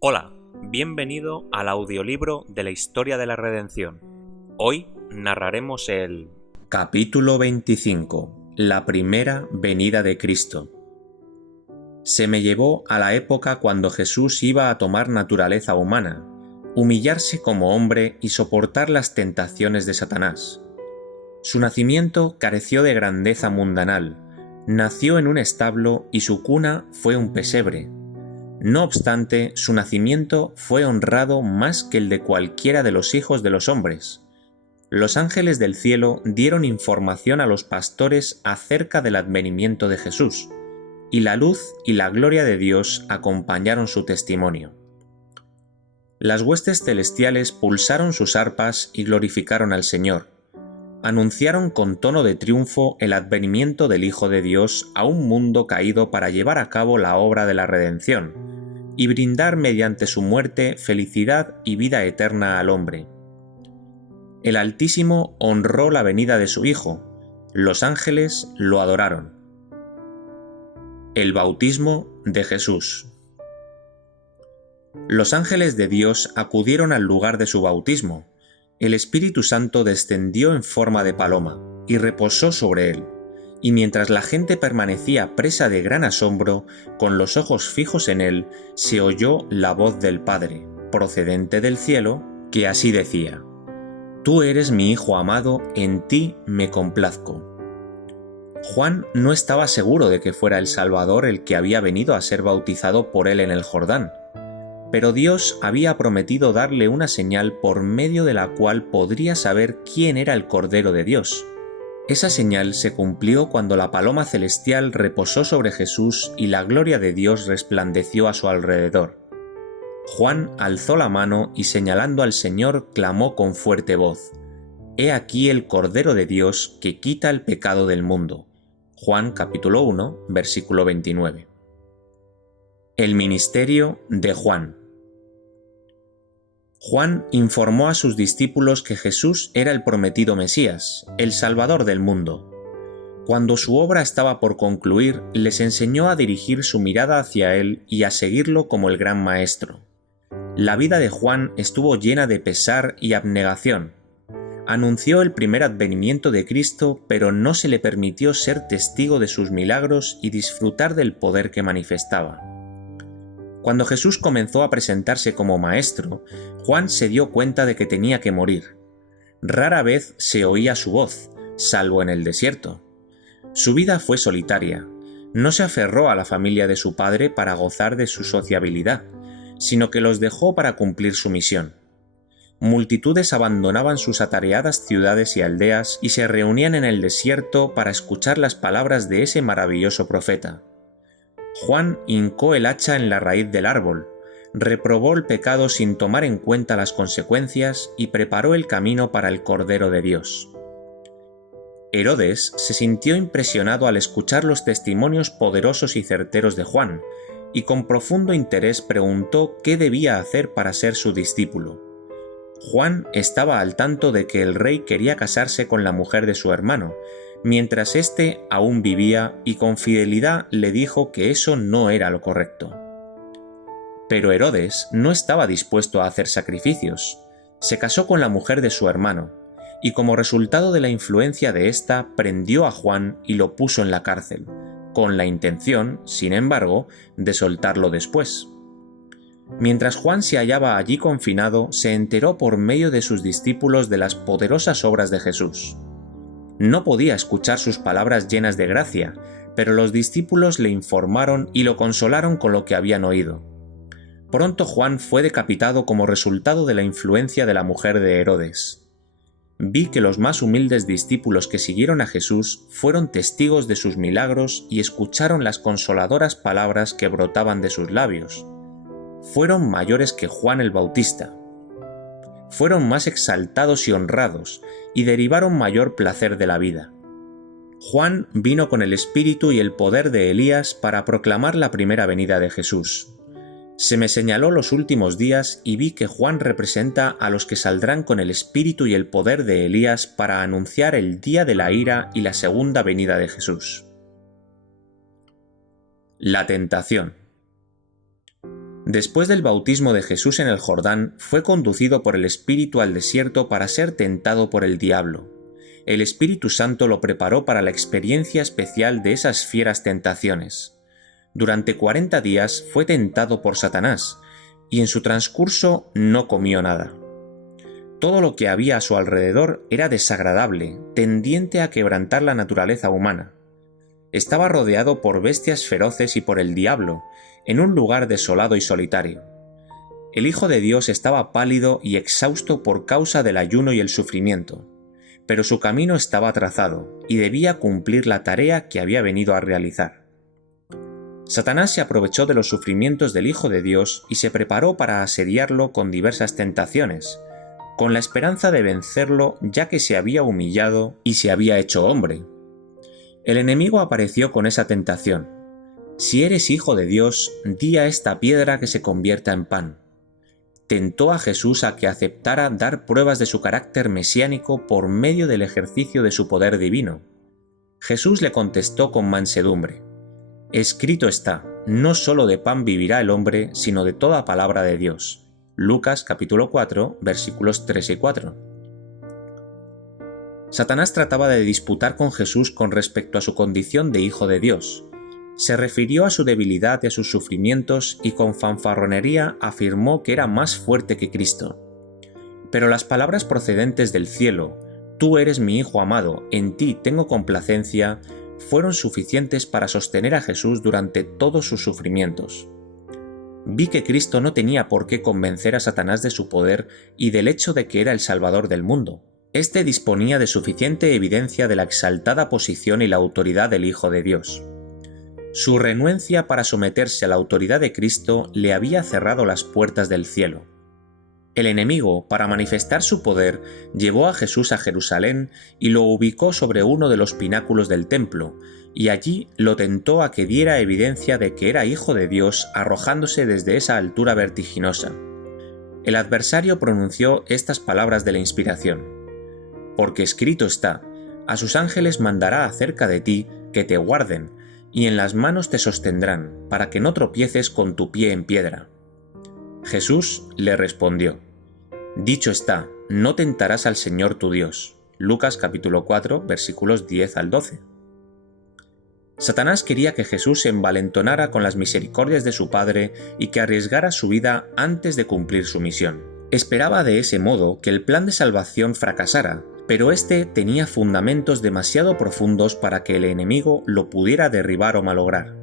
Hola, bienvenido al audiolibro de la historia de la redención. Hoy narraremos el capítulo 25, la primera venida de Cristo. Se me llevó a la época cuando Jesús iba a tomar naturaleza humana, humillarse como hombre y soportar las tentaciones de Satanás. Su nacimiento careció de grandeza mundanal, nació en un establo y su cuna fue un pesebre. No obstante, su nacimiento fue honrado más que el de cualquiera de los hijos de los hombres. Los ángeles del cielo dieron información a los pastores acerca del advenimiento de Jesús, y la luz y la gloria de Dios acompañaron su testimonio. Las huestes celestiales pulsaron sus arpas y glorificaron al Señor. Anunciaron con tono de triunfo el advenimiento del Hijo de Dios a un mundo caído para llevar a cabo la obra de la redención, y brindar mediante su muerte felicidad y vida eterna al hombre. El Altísimo honró la venida de su Hijo, los ángeles lo adoraron. El bautismo de Jesús. Los ángeles de Dios acudieron al lugar de su bautismo. El Espíritu Santo descendió en forma de paloma y reposó sobre él, y mientras la gente permanecía presa de gran asombro, con los ojos fijos en él, se oyó la voz del Padre, procedente del cielo, que así decía: «Tú eres mi Hijo amado, en ti me complazco». Juan no estaba seguro de que fuera el Salvador el que había venido a ser bautizado por él en el Jordán, pero Dios había prometido darle una señal por medio de la cual podría saber quién era el Cordero de Dios. Esa señal se cumplió cuando la paloma celestial reposó sobre Jesús y la gloria de Dios resplandeció a su alrededor. Juan alzó la mano y señalando al Señor clamó con fuerte voz: «He aquí el Cordero de Dios que quita el pecado del mundo». Juan capítulo 1, versículo 29. El ministerio de Juan. Juan informó a sus discípulos que Jesús era el prometido Mesías, el Salvador del mundo. Cuando su obra estaba por concluir, les enseñó a dirigir su mirada hacia él y a seguirlo como el gran maestro. La vida de Juan estuvo llena de pesar y abnegación. Anunció el primer advenimiento de Cristo, pero no se le permitió ser testigo de sus milagros y disfrutar del poder que manifestaba. Cuando Jesús comenzó a presentarse como maestro, Juan se dio cuenta de que tenía que morir. Rara vez se oía su voz, salvo en el desierto. Su vida fue solitaria. No se aferró a la familia de su padre para gozar de su sociabilidad, sino que los dejó para cumplir su misión. Multitudes abandonaban sus atareadas ciudades y aldeas y se reunían en el desierto para escuchar las palabras de ese maravilloso profeta. Juan hincó el hacha en la raíz del árbol, reprobó el pecado sin tomar en cuenta las consecuencias y preparó el camino para el Cordero de Dios. Herodes se sintió impresionado al escuchar los testimonios poderosos y certeros de Juan, y con profundo interés preguntó qué debía hacer para ser su discípulo. Juan estaba al tanto de que el rey quería casarse con la mujer de su hermano, mientras éste aún vivía, y con fidelidad le dijo que eso no era lo correcto. Pero Herodes no estaba dispuesto a hacer sacrificios. Se casó con la mujer de su hermano, y como resultado de la influencia de ésta, prendió a Juan y lo puso en la cárcel, con la intención, sin embargo, de soltarlo después. Mientras Juan se hallaba allí confinado, se enteró por medio de sus discípulos de las poderosas obras de Jesús. No podía escuchar sus palabras llenas de gracia, pero los discípulos le informaron y lo consolaron con lo que habían oído. Pronto Juan fue decapitado como resultado de la influencia de la mujer de Herodes. Vi que los más humildes discípulos que siguieron a Jesús fueron testigos de sus milagros y escucharon las consoladoras palabras que brotaban de sus labios. Fueron mayores que Juan el Bautista. Fueron más exaltados y honrados, y derivaron mayor placer de la vida. Juan vino con el espíritu y el poder de Elías para proclamar la primera venida de Jesús. Se me señaló los últimos días y vi que Juan representa a los que saldrán con el espíritu y el poder de Elías para anunciar el día de la ira y la segunda venida de Jesús. La tentación. Después del bautismo de Jesús en el Jordán, fue conducido por el Espíritu al desierto para ser tentado por el diablo. El Espíritu Santo lo preparó para la experiencia especial de esas fieras tentaciones. Durante 40 días fue tentado por Satanás, y en su transcurso no comió nada. Todo lo que había a su alrededor era desagradable, tendiente a quebrantar la naturaleza humana. Estaba rodeado por bestias feroces y por el diablo, en un lugar desolado y solitario. El Hijo de Dios estaba pálido y exhausto por causa del ayuno y el sufrimiento, pero su camino estaba trazado y debía cumplir la tarea que había venido a realizar. Satanás se aprovechó de los sufrimientos del Hijo de Dios y se preparó para asediarlo con diversas tentaciones, con la esperanza de vencerlo ya que se había humillado y se había hecho hombre. El enemigo apareció con esa tentación: si eres hijo de Dios, di a esta piedra que se convierta en pan. Tentó a Jesús a que aceptara dar pruebas de su carácter mesiánico por medio del ejercicio de su poder divino. Jesús le contestó con mansedumbre: escrito está, no solo de pan vivirá el hombre, sino de toda palabra de Dios. Lucas capítulo 4, versículos 3 y 4. Satanás trataba de disputar con Jesús con respecto a su condición de Hijo de Dios. Se refirió a su debilidad y a sus sufrimientos y con fanfarronería afirmó que era más fuerte que Cristo. Pero las palabras procedentes del cielo, «Tú eres mi Hijo amado, en ti tengo complacencia», fueron suficientes para sostener a Jesús durante todos sus sufrimientos. Vi que Cristo no tenía por qué convencer a Satanás de su poder y del hecho de que era el Salvador del mundo. Este disponía de suficiente evidencia de la exaltada posición y la autoridad del Hijo de Dios. Su renuencia para someterse a la autoridad de Cristo le había cerrado las puertas del cielo. El enemigo, para manifestar su poder, llevó a Jesús a Jerusalén y lo ubicó sobre uno de los pináculos del templo, y allí lo tentó a que diera evidencia de que era hijo de Dios arrojándose desde esa altura vertiginosa. El adversario pronunció estas palabras de la inspiración: porque escrito está, a sus ángeles mandará acerca de ti que te guarden, y en las manos te sostendrán, para que no tropieces con tu pie en piedra. Jesús le respondió: dicho está, no tentarás al Señor tu Dios. Lucas capítulo 4, versículos 10 al 12. Satanás quería que Jesús se envalentonara con las misericordias de su Padre y que arriesgara su vida antes de cumplir su misión. Esperaba de ese modo que el plan de salvación fracasara, pero este tenía fundamentos demasiado profundos para que el enemigo lo pudiera derribar o malograr.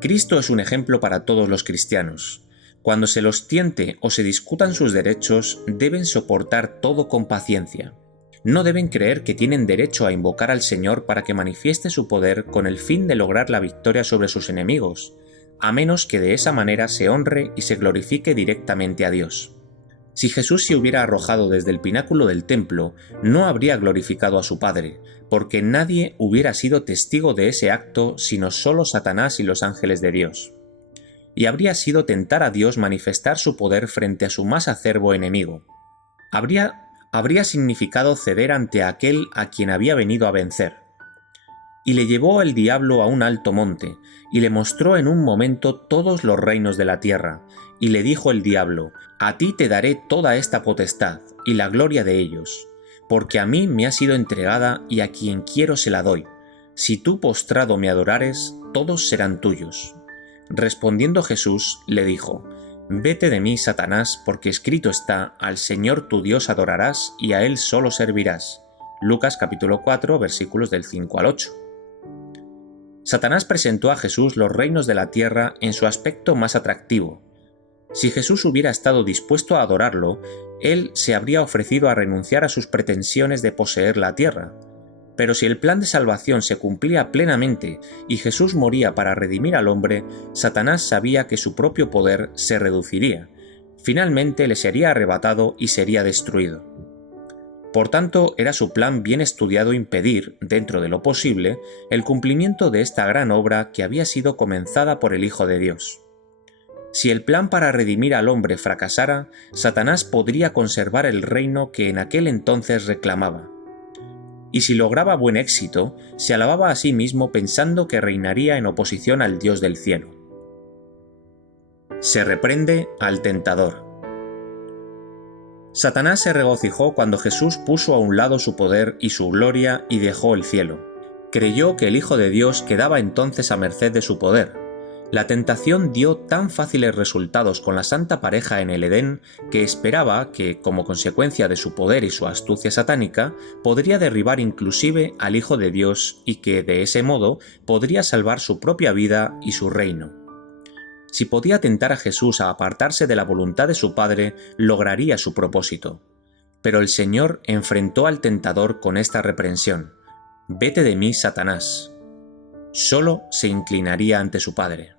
Cristo es un ejemplo para todos los cristianos. Cuando se los tiente o se discutan sus derechos, deben soportar todo con paciencia. No deben creer que tienen derecho a invocar al Señor para que manifieste su poder con el fin de lograr la victoria sobre sus enemigos, a menos que de esa manera se honre y se glorifique directamente a Dios. Si Jesús se hubiera arrojado desde el pináculo del templo, no habría glorificado a su Padre, porque nadie hubiera sido testigo de ese acto sino solo Satanás y los ángeles de Dios. Y habría sido tentar a Dios manifestar su poder frente a su más acerbo enemigo. Habría significado ceder ante aquel a quien había venido a vencer. Y le llevó el diablo a un alto monte, y le mostró en un momento todos los reinos de la tierra, y le dijo el diablo: a ti te daré toda esta potestad, y la gloria de ellos, porque a mí me ha sido entregada y a quien quiero se la doy. Si tú postrado me adorares, todos serán tuyos. Respondiendo Jesús, le dijo: vete de mí, Satanás, porque escrito está, al Señor tu Dios adorarás y a Él solo servirás. Lucas capítulo 4, versículos del 5 al 8. Satanás presentó a Jesús los reinos de la tierra en su aspecto más atractivo. Si Jesús hubiera estado dispuesto a adorarlo, él se habría ofrecido a renunciar a sus pretensiones de poseer la tierra. Pero si el plan de salvación se cumplía plenamente y Jesús moría para redimir al hombre, Satanás sabía que su propio poder se reduciría. Finalmente le sería arrebatado y sería destruido. Por tanto, era su plan bien estudiado impedir, dentro de lo posible, el cumplimiento de esta gran obra que había sido comenzada por el Hijo de Dios. Si el plan para redimir al hombre fracasara, Satanás podría conservar el reino que en aquel entonces reclamaba. Y si lograba buen éxito, se alababa a sí mismo pensando que reinaría en oposición al Dios del cielo. Se reprende al tentador. Satanás se regocijó cuando Jesús puso a un lado su poder y su gloria y dejó el cielo. Creyó que el Hijo de Dios quedaba entonces a merced de su poder. La tentación dio tan fáciles resultados con la santa pareja en el Edén que esperaba que, como consecuencia de su poder y su astucia satánica, podría derribar inclusive al Hijo de Dios y que, de ese modo, podría salvar su propia vida y su reino. Si podía tentar a Jesús a apartarse de la voluntad de su Padre, lograría su propósito. Pero el Señor enfrentó al tentador con esta reprensión: «Vete de mí, Satanás». Solo se inclinaría ante su Padre.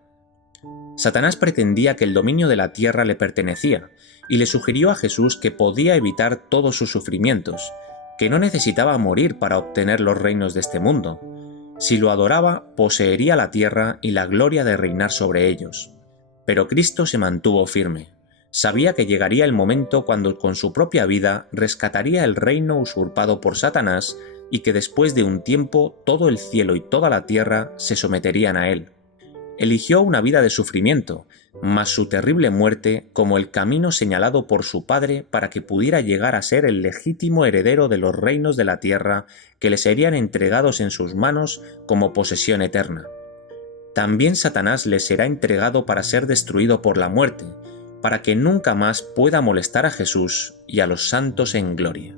Satanás pretendía que el dominio de la tierra le pertenecía, y le sugirió a Jesús que podía evitar todos sus sufrimientos, que no necesitaba morir para obtener los reinos de este mundo. Si lo adoraba, poseería la tierra y la gloria de reinar sobre ellos. Pero Cristo se mantuvo firme. Sabía que llegaría el momento cuando con su propia vida rescataría el reino usurpado por Satanás y que después de un tiempo todo el cielo y toda la tierra se someterían a él. Eligió una vida de sufrimiento, mas su terrible muerte como el camino señalado por su Padre para que pudiera llegar a ser el legítimo heredero de los reinos de la tierra que le serían entregados en sus manos como posesión eterna. También Satanás le será entregado para ser destruido por la muerte, para que nunca más pueda molestar a Jesús y a los santos en gloria.